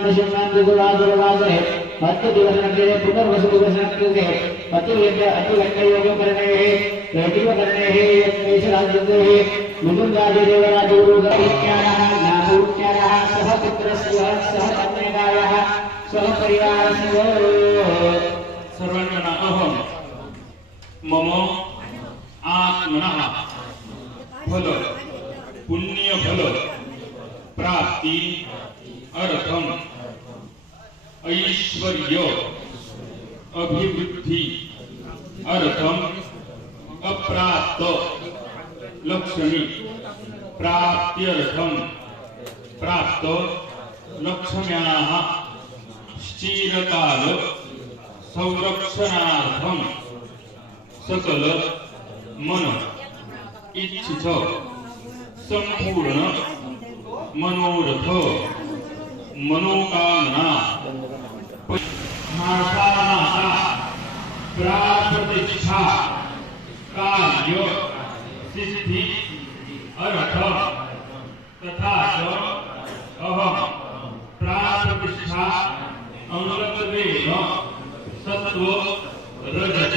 शिवनांति गुलादुर्वासरे अत्य दिवसनक्ते पुनर्वसु दिवसनक्ते अतिलङ्कयोगकरणेः रैतिककरणेः यत्मेषराज्यतेः मुकुन्दादि देवराजगुरुगणित्यारः ज्ञानोच्चारः सह पुत्रस्य सह कन्यकायाः सह परिवारस्य सर्वांना अहम मम आत्मनः फल पुण्य फल प्राप्ति अर्थम ऐश्वर्य अभिवृद्धि अर्थम अप्राप्त लक्ष्मी प्राप्त्यर्थम प्राप्त लक्ष्म्याः स्थिरकाल संरक्षणार्थम सकल मन इच्छित संपूर्ण मनोरथ मनोकामना मासानासा प्राप्रतिष्ठा कार्य सिद्धि अर्थ तथा च अहम प्राप्रतिष्ठा अंगत्वेन सत्व रजत